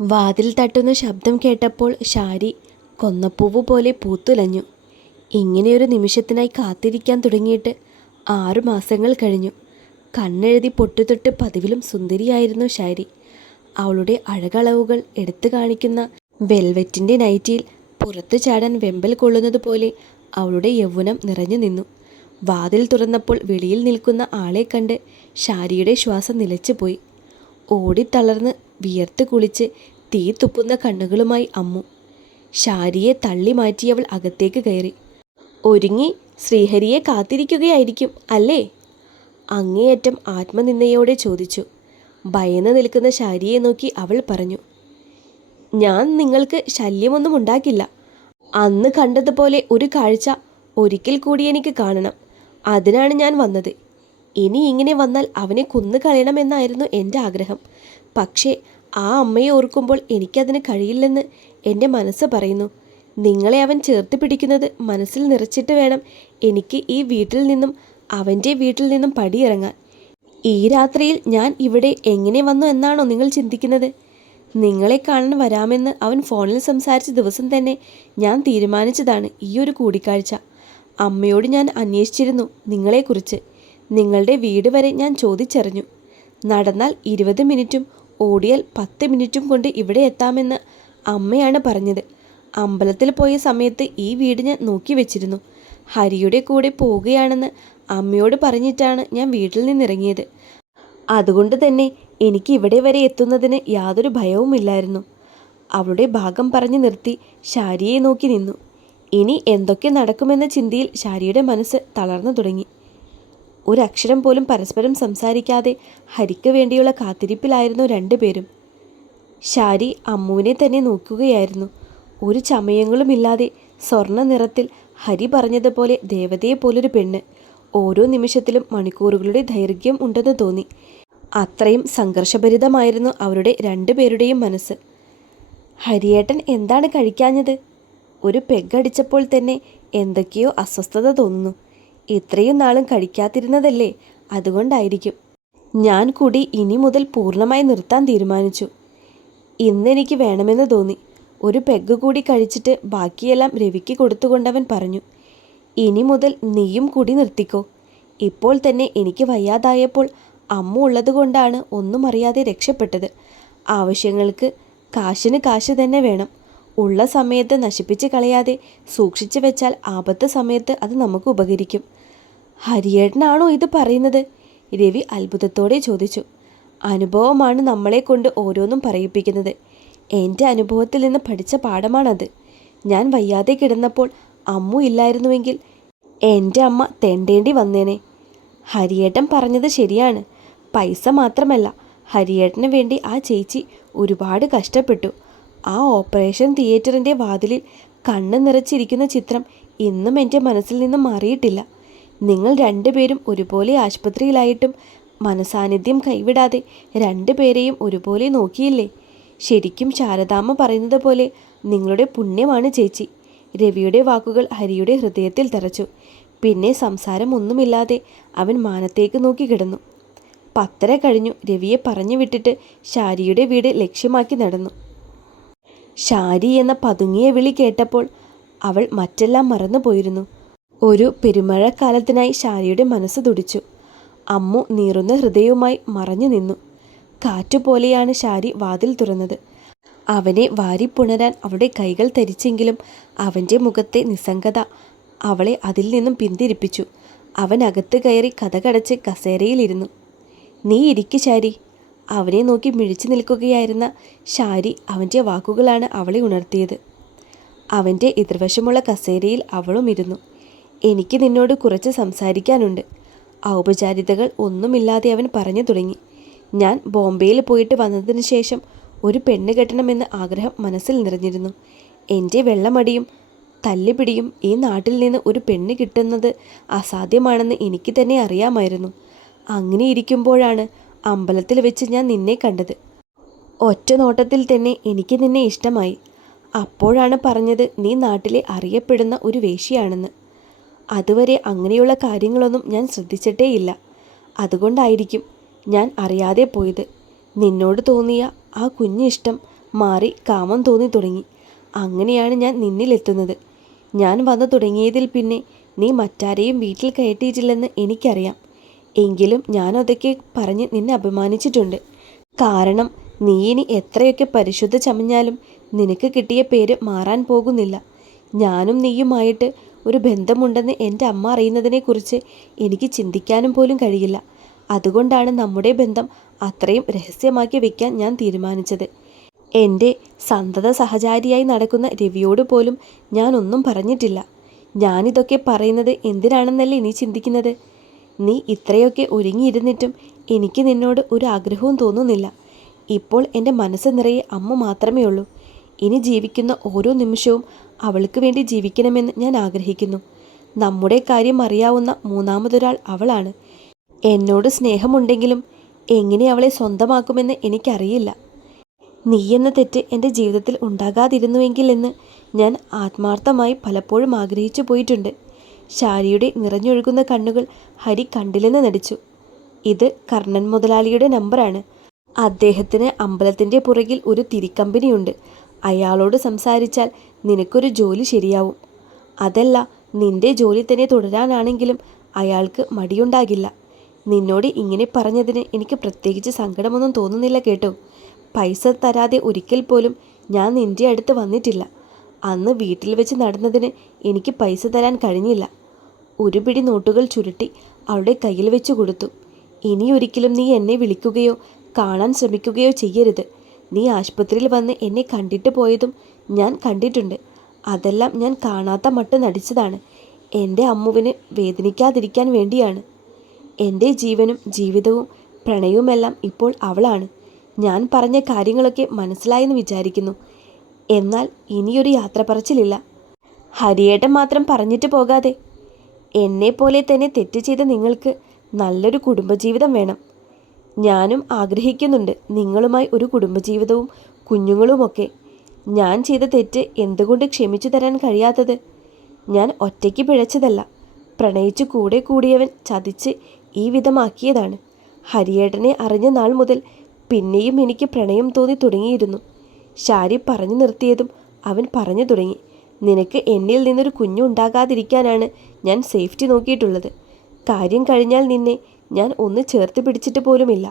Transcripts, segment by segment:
വാതിൽ തട്ടുന്ന ശബ്ദം കേട്ടപ്പോൾ ഷാരി കൊന്നപ്പൂവ് പോലെ പൂത്തുലഞ്ഞു. ഇങ്ങനെയൊരു നിമിഷത്തിനായി കാത്തിരിക്കാൻ തുടങ്ങിയിട്ട് ആറു മാസങ്ങൾ കഴിഞ്ഞു. കണ്ണെഴുതി പൊട്ടുതൊട്ട് പതിവിലും സുന്ദരിയായിരുന്നു ഷാരി അവളുടെ അഴകളവുകൾ എടുത്തു കാണിക്കുന്ന വെൽവെറ്റിന്റെ നൈറ്റിയിൽ പുറത്തു ചാടാൻ വെമ്പൽ കൊള്ളുന്നത് പോലെ അവളുടെ യൗവനം നിറഞ്ഞു നിന്നു. വാതിൽ തുറന്നപ്പോൾ വെളിയിൽ നിൽക്കുന്ന ആളെ കണ്ട് ഷാരിയുടെ ശ്വാസം നിലച്ചുപോയി. ഓടിത്തളർന്ന് വിയർത്ത് കുളിച്ച് തീ തുപ്പുന്ന കണ്ണുകളുമായി അമ്മു. ഷാരിയെ തള്ളി മാറ്റിയവൾ അകത്തേക്ക് കയറി. ഒരുങ്ങി ശ്രീഹരിയെ കാത്തിരിക്കുകയായിരിക്കും അല്ലേ? അങ്ങേയറ്റം ആത്മനിന്ദയോടെ ചോദിച്ചു. ഭയന്ന് നിൽക്കുന്ന ഷാരിയെ നോക്കി അവൾ പറഞ്ഞു ഞാൻ നിങ്ങൾക്ക് ശല്യമൊന്നും ഉണ്ടാക്കില്ല. അന്ന് കണ്ടതുപോലെ ഒരു കാഴ്ച ഒരിക്കൽ കൂടി എനിക്ക് കാണണം. അതിനാണ് ഞാൻ വന്നത്. ഇനി ഇങ്ങനെ വന്നാൽ അവനെ കൊന്നു കളയണമെന്നായിരുന്നു എന്റെ ആഗ്രഹം. പക്ഷേ ആ അമ്മയെ ഓർക്കുമ്പോൾ എനിക്കതിന് കഴിയില്ലെന്ന് എന്റെ മനസ്സ് പറയുന്നു. നിങ്ങളെ അവൻ ചേർത്ത് പിടിക്കുന്നത് മനസ്സിൽ നിറച്ചിട്ട് വേണം എനിക്ക് ഈ വീട്ടിൽ നിന്നും അവന്റെ വീട്ടിൽ നിന്നും പടിയിറങ്ങാൻ. ഈ രാത്രിയിൽ ഞാൻ ഇവിടെ എങ്ങനെ വന്നു എന്നാണോ നിങ്ങൾ ചിന്തിക്കുന്നത്? നിങ്ങളെ കാണാൻ വരാമെന്ന് അവൻ ഫോണിൽ സംസാരിച്ച ദിവസം തന്നെ ഞാൻ തീരുമാനിച്ചതാണ് ഈ ഒരു കൂടിക്കാഴ്ച. അമ്മയോട് ഞാൻ അന്വേഷിച്ചിരുന്നു നിങ്ങളെക്കുറിച്ച്. നിങ്ങളുടെ വീട് വരെ ഞാൻ ചോദിച്ചറിഞ്ഞു. നടന്നാൽ ഇരുപത് മിനിറ്റും ഓടിയാൽ പത്ത് മിനിറ്റും കൊണ്ട് ഇവിടെ എത്താമെന്ന് അമ്മയാണ് പറഞ്ഞത്. അമ്പലത്തിൽ പോയ സമയത്ത് ഈ വീട് ഞാൻ നോക്കി വെച്ചിരുന്നു. ഹരിയുടെ കൂടെ പോവുകയാണെന്ന് അമ്മയോട് പറഞ്ഞിട്ടാണ് ഞാൻ വീട്ടിൽ നിന്നിറങ്ങിയത്. അതുകൊണ്ട് തന്നെ എനിക്ക് ഇവിടെ വരെ എത്തുന്നതിന് യാതൊരു ഭയവുമില്ലായിരുന്നു അവളുടെ ഭാഗം പറഞ്ഞു നിർത്തി ഷാരിയെ നോക്കി നിന്നു. ഇനി എന്തൊക്കെ നടക്കുമെന്ന ചിന്തയിൽ ഷാരിയുടെ മനസ്സ് തളർന്നു തുടങ്ങി. ഒരക്ഷരം പോലും പരസ്പരം സംസാരിക്കാതെ ഹരിക്ക് വേണ്ടിയുള്ള കാത്തിരിപ്പിലായിരുന്നു രണ്ടുപേരും. ഷാരി അമ്മുവിനെ തന്നെ നോക്കുകയായിരുന്നു. ഒരു ചമയങ്ങളുമില്ലാതെ സ്വർണ നിറത്തിൽ ഹരി പറഞ്ഞതുപോലെ ദേവതയെ പോലൊരു പെണ്ണ്. ഓരോ നിമിഷത്തിലും മണിക്കൂറുകളുടെ ദൈർഘ്യം ഉണ്ടെന്ന് തോന്നി. അത്രയും സംഘർഷഭരിതമായിരുന്നു അവരുടെ രണ്ടുപേരുടെയും മനസ്സ്. ഹരിയേട്ടൻ എന്താണ് കഴിക്കാഞ്ഞത്? ഒരു പെഗ് അടിച്ചപ്പോൾ തന്നെ എന്തൊക്കെയോ അസ്വസ്ഥത തോന്നുന്നു. ഇത്രയും നാളും കഴിക്കാതിരുന്നതല്ലേ? അതുകൊണ്ടായിരിക്കും. ഞാൻ കൂടി ഇനി മുതൽ പൂർണമായി നിർത്താൻ തീരുമാനിച്ചു. ഇന്നെനിക്ക് വേണമെന്ന് തോന്നി. ഒരു പെഗ് കൂടി കഴിച്ചിട്ട് ബാക്കിയെല്ലാം രവിക്ക് കൊടുത്തുകൊണ്ടവൻ പറഞ്ഞു ഇനി മുതൽ നീയും കൂടി നിർത്തിക്കോ. ഇപ്പോൾ തന്നെ എനിക്ക് വയ്യാതായപ്പോൾ അമ്മ ഉള്ളതുകൊണ്ടാണ് ഒന്നും അറിയാതെ രക്ഷപ്പെട്ടത്. ആവശ്യങ്ങൾക്ക് കാശിന് കാശ് തന്നെ വേണം. ഉള്ള സമയത്ത് നശിപ്പിച്ച് കളയാതെ സൂക്ഷിച്ചു വെച്ചാൽ ആപത്ത് സമയത്ത് അത് നമുക്ക് ഉപകരിക്കും. ഹരിയേട്ടനാണോ ഇത് പറയുന്നത്? രവി അത്ഭുതത്തോടെ ചോദിച്ചു. അനുഭവമാണ് നമ്മളെ കൊണ്ട് ഓരോന്നും പറയിപ്പിക്കുന്നത്. എന്റെ അനുഭവത്തിൽ നിന്ന് പഠിച്ച പാഠമാണത്. ഞാൻ വയ്യാതെ കിടന്നപ്പോൾ അമ്മു ഇല്ലായിരുന്നുവെങ്കിൽ എന്റെ അമ്മ തെണ്ടേണ്ടി വന്നേനെ. ഹരിയേട്ടൻ പറഞ്ഞത് ശരിയാണ്. പൈസ മാത്രമല്ല ഹരിയേട്ടന് വേണ്ടി ആ ചേച്ചി ഒരുപാട് കഷ്ടപ്പെട്ടു. ആ ഓപ്പറേഷൻ തിയേറ്ററിന്റെ വാതിലിൽ കണ്ണ് നിറച്ചിരിക്കുന്ന ചിത്രം ഇന്നും എന്റെ മനസ്സിൽ നിന്നും മാറിയിട്ടില്ല. നിങ്ങൾ രണ്ടുപേരും ഒരുപോലെ ആശുപത്രിയിലായിട്ടും മനസാന്നിധ്യം കൈവിടാതെ രണ്ടുപേരെയും ഒരുപോലെ നോക്കിയില്ലേ? ശരിക്കും ശാരദാമ്മ പറയുന്നത് പോലെ നിങ്ങളുടെ പുണ്യമാണ് ചേച്ചി. രവിയുടെ വാക്കുകൾ ഹരിയുടെ ഹൃദയത്തിൽ തറച്ചു. പിന്നെ സംസാരം ഒന്നുമില്ലാതെ അവൻ മാനത്തേക്ക് നോക്കി കിടന്നു. പത്തര കഴിഞ്ഞു രവിയെ പറഞ്ഞു വിട്ടിട്ട് ഷാരിയുടെ വീട് ലക്ഷ്യമാക്കി നടന്നു. ഷാരി എന്ന പതുങ്ങിയ വിളി കേട്ടപ്പോൾ അവൾ മറ്റെല്ലാം മറന്നുപോയിരുന്നു. ഒരു പെരുമഴക്കാലത്തിനായി ഷാരിയുടെ മനസ്സ് തുടിച്ചു. അമ്മു നീറുന്ന ഹൃദയവുമായി മറഞ്ഞു നിന്നു. കാറ്റുപോലെയാണ് ഷാരി വാതിൽ തുറന്നത്. അവനെ വാരിപ്പുണരാൻ അവളുടെ കൈകൾ തരിച്ചെങ്കിലും അവന്റെ മുഖത്തെ നിസ്സംഗത അവളെ അതിൽ നിന്നും പിന്തിരിപ്പിച്ചു. അവൻ അകത്ത് കയറി കഥകടച്ച് കസേരയിലിരുന്നു. നീ ഇരിക്കു ശാരി. അവനെ നോക്കി മിഴിച്ചു നിൽക്കുകയായിരുന്ന ഷാരി അവന്റെ വാക്കുകളാണ് അവളെ ഉണർത്തിയത്. അവന്റെ എതിർവശമുള്ള കസേരയിൽ അവളും ഇരുന്നു. എനിക്ക് നിന്നോട് കുറച്ച് സംസാരിക്കാനുണ്ട്. ഔപചാരിതകൾ ഒന്നുമില്ലാതെ അവൻ പറഞ്ഞു തുടങ്ങി. ഞാൻ ബോംബെയിൽ പോയിട്ട് വന്നതിന് ശേഷം ഒരു പെണ്ണ് കെട്ടണമെന്ന ആഗ്രഹം മനസ്സിൽ നിറഞ്ഞിരുന്നു. എന്റെ വെള്ളമടിയും തല്ലിപിടിയും ഈ നാട്ടിൽ നിന്ന് ഒരു പെണ്ണ് കിട്ടുന്നത് അസാധ്യമാണെന്ന് എനിക്ക് തന്നെ അറിയാമായിരുന്നു. അങ്ങനെ ഇരിക്കുമ്പോഴാണ് അമ്പലത്തിൽ വെച്ച് ഞാൻ നിന്നെ കണ്ടത്. ഒറ്റ നോട്ടത്തിൽ തന്നെ എനിക്ക് നിന്നെ ഇഷ്ടമായി. അപ്പോഴാണ് പറഞ്ഞത് നീ നാട്ടിലെ അറിയപ്പെടുന്ന ഒരു വേശ്യയാണെന്ന്. അതുവരെ അങ്ങനെയുള്ള കാര്യങ്ങളൊന്നും ഞാൻ ശ്രദ്ധിച്ചിട്ടേയില്ല. അതുകൊണ്ടായിരിക്കും ഞാൻ അറിയാതെ പോയത്. നിന്നോട് തോന്നിയ ആ കുഞ്ഞിഷ്ടം മാറി കാമം തോന്നി തുടങ്ങി. അങ്ങനെയാണ് ഞാൻ നിന്നിലെത്തുന്നത്. ഞാൻ വന്നു തുടങ്ങിയതിൽ പിന്നെ നീ മറ്റാരെയും വീട്ടിൽ കയറ്റിയിട്ടില്ലെന്ന് എനിക്കറിയാം. എങ്കിലും ഞാനതൊക്കെ പറഞ്ഞ് നിന്നെ അഭിമാനിച്ചിട്ടുണ്ട് കാരണം നീ ഇനി എത്രയൊക്കെ പരിശുദ്ധ ചമഞ്ഞാലും നിനക്ക് കിട്ടിയ പേര് മാറാൻ പോകുന്നില്ല. ഞാനും നീയുമായിട്ട് ഒരു ബന്ധമുണ്ടെന്ന് എന്റെ അമ്മ അറിയുന്നതിനെക്കുറിച്ച് എനിക്ക് ചിന്തിക്കാനും പോലും കഴിയില്ല. അതുകൊണ്ടാണ് നമ്മുടെ ബന്ധം അത്രയും രഹസ്യമാക്കി വെക്കാൻ ഞാൻ തീരുമാനിച്ചത്. എന്റെ സന്തത സഹചാരിയായി നടക്കുന്ന രവിയോട് പോലും ഞാൻ ഒന്നും പറഞ്ഞിട്ടില്ല. ഞാനിതൊക്കെ പറയുന്നത് എന്തിനാണെന്നല്ലേ നീ ചിന്തിക്കുന്നത്? നീ ഇത്രയൊക്കെ ഒരുങ്ങിയിരുന്നിട്ടും എനിക്ക് നിന്നോട് ഒരു ആഗ്രഹവും തോന്നുന്നില്ല. ഇപ്പോൾ എന്റെ മനസ്സ് നിറയെ അമ്മ മാത്രമേ ഉള്ളൂ ഇനി ജീവിക്കുന്ന ഓരോ നിമിഷവും അവൾക്ക് വേണ്ടി ജീവിക്കണമെന്ന് ഞാൻ ആഗ്രഹിക്കുന്നു. നമ്മുടെ കാര്യം അറിയാവുന്ന മൂന്നാമതൊരാൾ അവളാണ്. എന്നോട് സ്നേഹമുണ്ടെങ്കിലും എങ്ങനെ അവളെ സ്വന്തമാക്കുമെന്ന് എനിക്കറിയില്ല. നീ എന്ന തെറ്റ് എന്റെ ജീവിതത്തിൽ ഉണ്ടാകാതിരുന്നുവെങ്കിൽ എന്ന് ഞാൻ ആത്മാർത്ഥമായി പലപ്പോഴും ആഗ്രഹിച്ചു പോയിട്ടുണ്ട്. ശാരിയുടെ നിറഞ്ഞൊഴുകുന്ന കണ്ണുകൾ ഹരി കണ്ടില്ലെന്ന് നടിച്ചു. ഇത് കർണൻ മുതലാളിയുടെ നമ്പറാണ്. അദ്ദേഹത്തിന് അമ്പലത്തിന്റെ പുറകിൽ ഒരു തിരിക്കമ്പനിയുണ്ട്. അയാളോട് സംസാരിച്ചാൽ നിനക്കൊരു ജോലി ശരിയാവും. അതല്ല നിന്റെ ജോലി തന്നെ തുടരാനാണെങ്കിലും അയാൾക്ക് മടിയുണ്ടാകില്ല. നിന്നോട് ഇങ്ങനെ പറഞ്ഞതിന് എനിക്ക് പ്രത്യേകിച്ച് സങ്കടമൊന്നും തോന്നുന്നില്ല കേട്ടോ. പൈസ തരാതെ ഒരിക്കൽ പോലും ഞാൻ നിന്റെ അടുത്ത് വന്നിട്ടില്ല. അന്ന് വീട്ടിൽ വെച്ച് നടന്നതിന് എനിക്ക് പൈസ തരാൻ കഴിഞ്ഞില്ല. ഒരു പിടി നോട്ടുകൾ ചുരുട്ടി അവളുടെ കയ്യിൽ വെച്ച് കൊടുത്തു. ഇനിയൊരിക്കലും നീ എന്നെ വിളിക്കുകയോ കാണാൻ ശ്രമിക്കുകയോ ചെയ്യരുത്. നീ ആശുപത്രിയിൽ വന്ന് എന്നെ കണ്ടിട്ട് പോയതും ഞാൻ കണ്ടിട്ടുണ്ട്. അതെല്ലാം ഞാൻ കാണാത്ത മട്ട് നടിച്ചതാണ്. എന്റെ അമ്മുവിന് വേദനിക്കാതിരിക്കാൻ വേണ്ടിയാണ്. എന്റെ ജീവനും ജീവിതവും പ്രണയവുമെല്ലാം ഇപ്പോൾ അവളാണ്. ഞാൻ പറഞ്ഞ കാര്യങ്ങളൊക്കെ മനസ്സിലായെന്ന് വിചാരിക്കുന്നു. എന്നാൽ ഇനിയൊരു യാത്ര പറച്ചിലില്ല ഹരിയേട്ടൻ മാത്രം പറഞ്ഞിട്ട് പോകാതെ. എന്നെ പോലെ തന്നെ തെറ്റ് ചെയ്ത നിങ്ങൾക്ക് നല്ലൊരു കുടുംബജീവിതം വേണം. ഞാനും ആഗ്രഹിക്കുന്നുണ്ട് നിങ്ങളുമായി ഒരു കുടുംബജീവിതവും കുഞ്ഞുങ്ങളുമൊക്കെ. ഞാൻ ചെയ്ത തെറ്റ് എന്തുകൊണ്ട് ക്ഷമിച്ചു തരാൻ കഴിയാത്തത്? ഞാൻ ഒറ്റയ്ക്ക് പിഴച്ചതല്ല. പ്രണയിച്ചു കൂടെ കൂടിയവൻ ചതിച്ച് ഈ വിധമാക്കിയതാണ്. ഹരിയേട്ടനെ അറിഞ്ഞ നാൾ മുതൽ പിന്നെയും എനിക്ക് പ്രണയം തോന്നി തുടങ്ങിയിരുന്നു. ശാരി പറഞ്ഞു നിർത്തിയതും അവൻ പറഞ്ഞു തുടങ്ങി. നിനക്ക് എന്നിൽ നിന്നൊരു കുഞ്ഞുണ്ടാകാതിരിക്കാനാണ് ഞാൻ സേഫ്റ്റി നോക്കിയിട്ടുള്ളത്. കാര്യം കഴിഞ്ഞാൽ നിന്നെ ഞാൻ ഒന്ന് ചേർത്ത് പിടിച്ചിട്ട് പോലുമില്ല.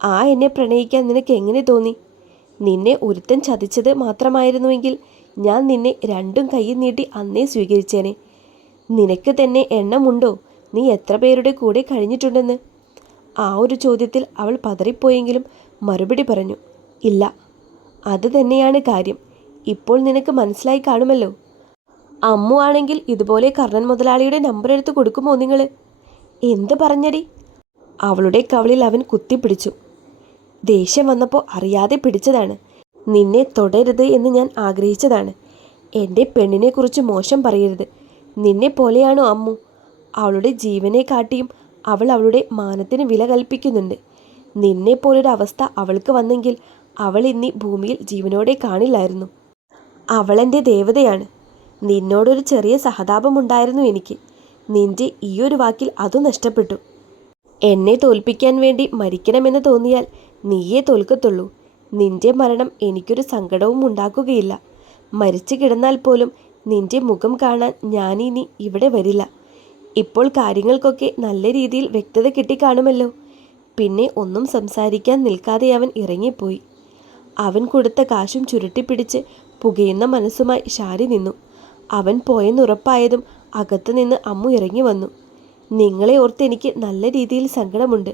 ആ എന്നെ പ്രണയിക്കാൻ നിനക്ക് എങ്ങനെ തോന്നി? നിന്നെ ഒരുത്തൻ ചതിച്ചത് മാത്രമായിരുന്നുവെങ്കിൽ ഞാൻ നിന്നെ രണ്ടും കൈ നീട്ടി അന്നേ സ്വീകരിച്ചേനെ. നിനക്ക് തന്നെ എണ്ണമുണ്ടോ? നീ എത്ര പേരുടെ കൂടെ കഴിഞ്ഞിട്ടുണ്ടെന്ന്? ആ ഒരു ചോദ്യത്തിൽ അവൾ പതറിപ്പോയെങ്കിലും മറുപടി പറഞ്ഞു ഇല്ല അത് തന്നെയാണ് കാര്യം. ഇപ്പോൾ നിനക്ക് മനസ്സിലായി കാണുമല്ലോ. അമ്മു ആണെങ്കിൽ ഇതുപോലെ കർണൻ മുതലാളിയുടെ നമ്പർ എടുത്ത് കൊടുക്കുമോ നിങ്ങൾ എന്ത് പറഞ്ഞടി? അവളുടെ കവളിൽ അവൻ കുത്തിപ്പിടിച്ചു. ദേഷ്യം വന്നപ്പോൾ അറിയാതെ പിടിച്ചതാണ്. നിന്നെ തൊടരുത് എന്ന് ഞാൻ ആഗ്രഹിച്ചതാണ്. എന്റെ പെണ്ണിനെക്കുറിച്ച് മോശം പറയരുത്. നിന്നെ പോലെയാണോ അമ്മു? അവളുടെ ജീവനെ കാട്ടിയും അവൾ അവളുടെ മാനത്തിന് വില കൽപ്പിക്കുന്നുണ്ട്. നിന്നെ പോലൊരു അവസ്ഥ അവൾക്ക് വന്നെങ്കിൽ അവൾ ഇന്നീ ഭൂമിയിൽ ജീവനോടെ കാണില്ലായിരുന്നു. അവളെന്റെ ദേവതയാണ്. നിന്നോടൊരു ചെറിയ സഹതാപമുണ്ടായിരുന്നു എനിക്ക്. നിന്റെ ഈയൊരു വാക്കിൽ അതും നഷ്ടപ്പെട്ടു. എന്നെ തോൽപ്പിക്കാൻ വേണ്ടി മരിക്കണമെന്ന് തോന്നിയാൽ നീയേ തോൽക്കത്തുള്ളൂ. നിന്റെ മരണം എനിക്കൊരു സങ്കടവും ഉണ്ടാക്കുകയില്ല. മരിച്ചു കിടന്നാൽ പോലും നിന്റെ മുഖം കാണാൻ ഞാനിനി ഇവിടെ വരില്ല. ഇപ്പോൾ കാര്യങ്ങൾക്കൊക്കെ നല്ല രീതിയിൽ വ്യക്തത കിട്ടിക്കാണുമല്ലോ. പിന്നെ ഒന്നും സംസാരിക്കാൻ നിൽക്കാതെ അവൻ ഇറങ്ങിപ്പോയി. അവൻ കൊടുത്ത കാശും ചുരുട്ടിപ്പിടിച്ച് പുകയുന്ന മനസ്സുമായി ഷാരി നിന്നു. അവൻ പോയെന്നുറപ്പായതും അകത്തുനിന്ന് അമ്മു ഇറങ്ങി വന്നു. നിങ്ങളെ ഓർത്ത് എനിക്ക് നല്ല രീതിയിൽ സങ്കടമുണ്ട്.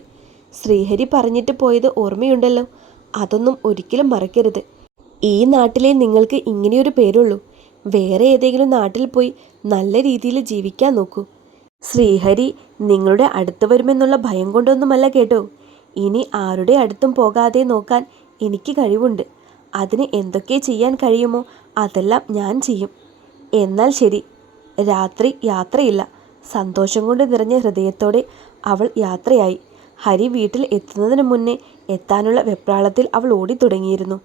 ശ്രീഹരി പറഞ്ഞിട്ട് പോയത് ഓർമ്മയുണ്ടല്ലോ. അതൊന്നും ഒരിക്കലും മറക്കരുത്. ഈ നാട്ടിലെ നിങ്ങൾക്ക് ഇങ്ങനെയൊരു പേരുള്ളൂ. വേറെ ഏതെങ്കിലും നാട്ടിൽ പോയി നല്ല രീതിയിൽ ജീവിക്കാൻ നോക്കൂ. ശ്രീഹരി നിങ്ങളുടെ അടുത്ത് വരുമെന്നുള്ള ഭയം കൊണ്ടൊന്നുമല്ല കേട്ടോ. ഇനി ആരുടെ അടുത്തും പോകാതെ നോക്കാൻ എനിക്ക് കഴിവുണ്ട്. അതിന് എന്തൊക്കെ ചെയ്യാൻ കഴിയുമോ അതെല്ലാം ഞാൻ ചെയ്യും. എന്നാൽ ശരി രാത്രി യാത്രയില്ല. സന്തോഷം കൊണ്ട് നിറഞ്ഞ ഹൃദയത്തോടെ അവൾ യാത്രയായി. ഹരി വീട്ടിൽ എത്തുന്നതിന് മുന്നേ എത്താനുള്ള വെപ്രാളത്തിൽ അവൾ ഓടിത്തുടങ്ങിയിരുന്നു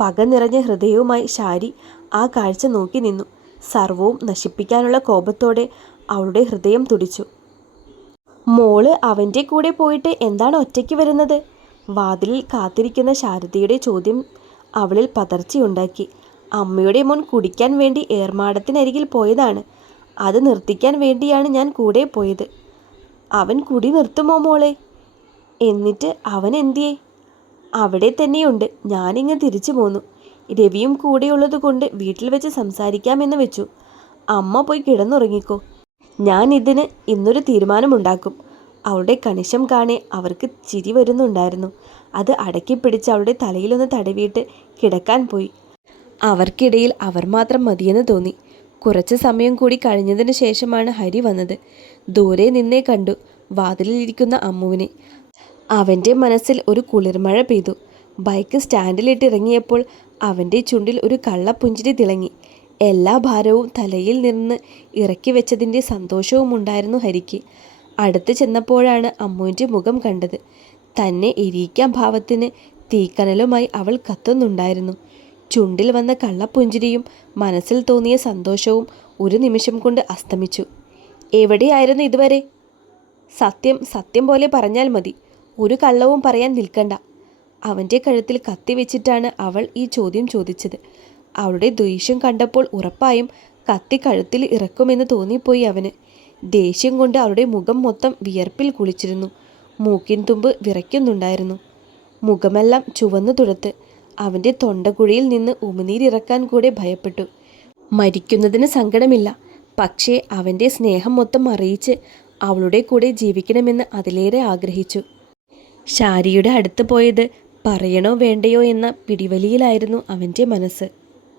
പക നിറഞ്ഞ ഹൃദയവുമായി ശാരി ആ കാഴ്ച നോക്കി നിന്നു. സർവവും നശിപ്പിക്കാനുള്ള കോപത്തോടെ അവളുടെ ഹൃദയം തുടിച്ചു. മോൾ അവന്റെ കൂടെ പോയിട്ട് എന്താണ് ഒറ്റയ്ക്ക് വരുന്നത്? വാതിലിൽ കാത്തിരിക്കുന്ന ശാരദയുടെ ചോദ്യം അവളിൽ പതർച്ചയുണ്ടാക്കി. അമ്മയുടെ മോൻ കുടിക്കാൻ വേണ്ടി ഏർമാടത്തിനരികിൽ പോയതാണ്. അത് നിർത്തിക്കാൻ വേണ്ടിയാണ് ഞാൻ കൂടെ പോയത്. അവൻ കുടി നിർത്തുമോ മോളെ? എന്നിട്ട് അവൻ എന്തിയേ? അവിടെ തന്നെയുണ്ട്. ഞാനിങ്ങ് തിരിച്ചു പോന്നു. രവിയും കൂടെയുള്ളത് കൊണ്ട് വീട്ടിൽ വെച്ച് സംസാരിക്കാമെന്ന് വെച്ചു. അമ്മ പോയി കിടന്നുറങ്ങിക്കോ. ഞാൻ ഇതിന് ഇന്നൊരു തീരുമാനമുണ്ടാക്കും. അവളുടെ കണിശം കാണേ അവർക്ക് ചിരി വരുന്നുണ്ടായിരുന്നു. അത് അടക്കി പിടിച്ച് അവളുടെ തലയിലൊന്ന് തടവിയിട്ട് കിടക്കാൻ പോയി. അവർക്കിടയിൽ അവർ മാത്രം മതിയെന്ന് തോന്നി. കുറച്ച് സമയം കൂടി കഴിഞ്ഞതിന് ശേഷമാണ് ഹരി വന്നത്. ദൂരെ നിന്നേ കണ്ടു. വാതിലിരിക്കുന്ന അമ്മുവിനെ. അവന്റെ മനസ്സിൽ ഒരു കുളിർമഴ പെയ്തു. ബൈക്ക് സ്റ്റാൻഡിലിട്ട് ഇറങ്ങിയപ്പോൾ അവന്റെ ചുണ്ടിൽ ഒരു കള്ളപ്പുഞ്ചിരി തിളങ്ങി. എല്ലാ ഭാരവും തലയിൽ നിന്ന് ഇറക്കി വെച്ചതിന്റെ സന്തോഷവും ഉണ്ടായിരുന്നു ഹരിക്ക്. അടുത്ത് ചെന്നപ്പോഴാണ് അമ്മുവിന്റെ മുഖം കണ്ടത്. തന്നെ എരിയിക്കാൻ ഭാവത്തിന് തീക്കനലുമായി അവൾ കത്തുന്നുണ്ടായിരുന്നു. ചുണ്ടിൽ വന്ന കള്ളപ്പുഞ്ചിരിയും മനസ്സിൽ തോന്നിയ സന്തോഷവും ഒരു നിമിഷം കൊണ്ട് അസ്തമിച്ചു. എവിടെയായിരുന്നു ഇതുവരെ? സത്യം സത്യം പോലെ പറഞ്ഞാൽ മതി. ഒരു കള്ളവും പറയാൻ നിൽക്കണ്ട. അവന്റെ കഴുത്തിൽ കത്തി വെച്ചിട്ടാണ് അവൾ ഈ ചോദ്യം ചോദിച്ചത്. അവളുടെ ദേഷ്യം കണ്ടപ്പോൾ ഉറപ്പായും കത്തി കഴുത്തിൽ ഇറക്കുമെന്ന് തോന്നിപ്പോയി അവന്. ദേഷ്യം കൊണ്ട് അവളുടെ മുഖം മൊത്തം വിയർപ്പിൽ കുളിച്ചിരുന്നു. മൂക്കിൻ തുമ്പ് വിറയ്ക്കുന്നുണ്ടായിരുന്നു. മുഖമെല്ലാം ചുവന്നു തുടുത്ത് അവന്റെ തൊണ്ടകുഴിയിൽ നിന്ന് ഉമിനീരിറക്കാൻ കൂടെ ഭയപ്പെട്ടു. മരിക്കുന്നതിന് സങ്കടമില്ല. പക്ഷേ അവന്റെ സ്നേഹം മൊത്തം അറിയിച്ച് അവളുടെ കൂടെ ജീവിക്കണമെന്ന് അതിലേറെ ആഗ്രഹിച്ചു. ഷാരിയുടെ അടുത്ത് പോയത് പറയണോ വേണ്ടയോ എന്ന പിടിവലിയിലായിരുന്നു അവന്റെ മനസ്സ്.